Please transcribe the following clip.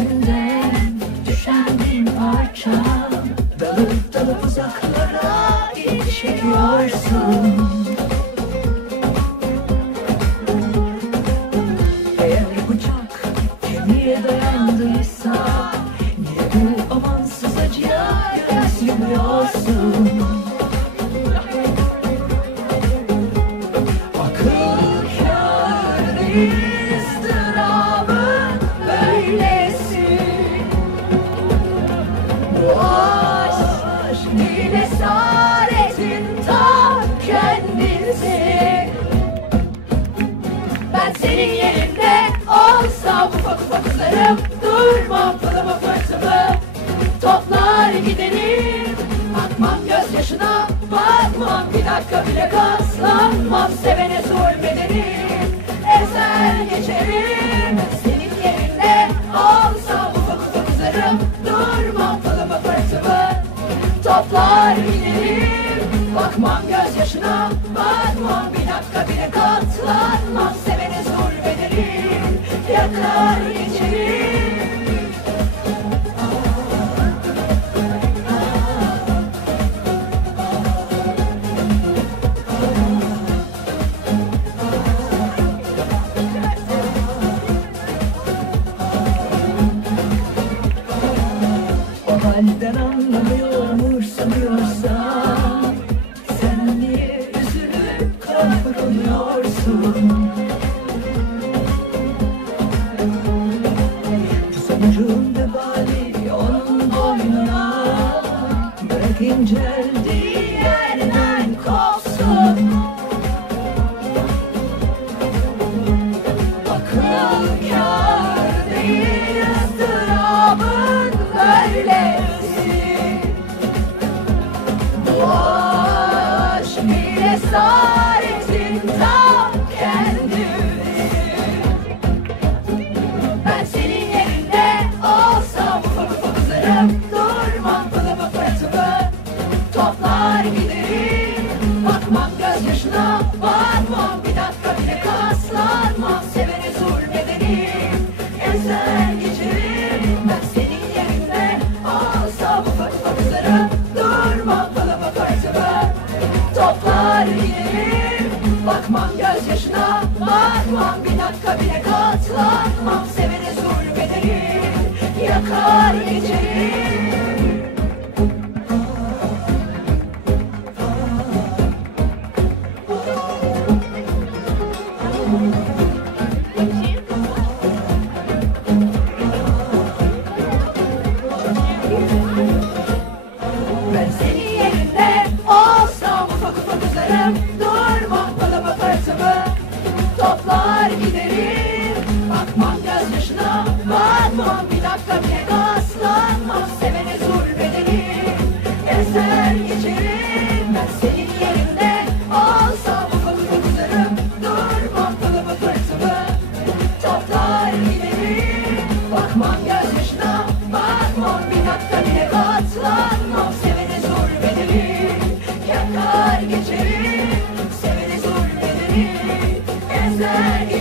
Yüzünden düşen Dalıp dalıp uzaklara iç çekiyorsun Eğer bıçak kemiğe dayandıysa bu amansız acıya göz aşk değil esaretin ta kendisi. Ben senin yerinde olsam ufak ufak uzarım Durmam Toplar giderim Bakmam gözyaşına Bakmam bir dakika bile kaslanmam. Sevene zulmederim Ezer geçerim Bakmam gözyaşına Bakmam bir dakika bile katlanmam Sevene zulmederim Yakar geçerim halden anlamıyor umursamıyorsan sonucun vebali onun boynuna Bırak inceldiği yerden kopsun Akıl kâr değil böylesi Bu aşk esaretin Bakmam gözyaşına Bakmam bir dakika bile katlanmam Sevene zulmederim Yakar geçerim Ben senin yerinde olsam ufak ufak uzarım Dakika bile kaslanmam Sevene zulmederim Ezer geçerim senin yerinde ufak ufak uzarım Durmam pılımı fırtımı Toplar giderim. Bakmam gözyaşına Bakmam bir dakika bile katlanmam. Sevene zulmederim Yakar geçerim. Sevene zulmederim Ezer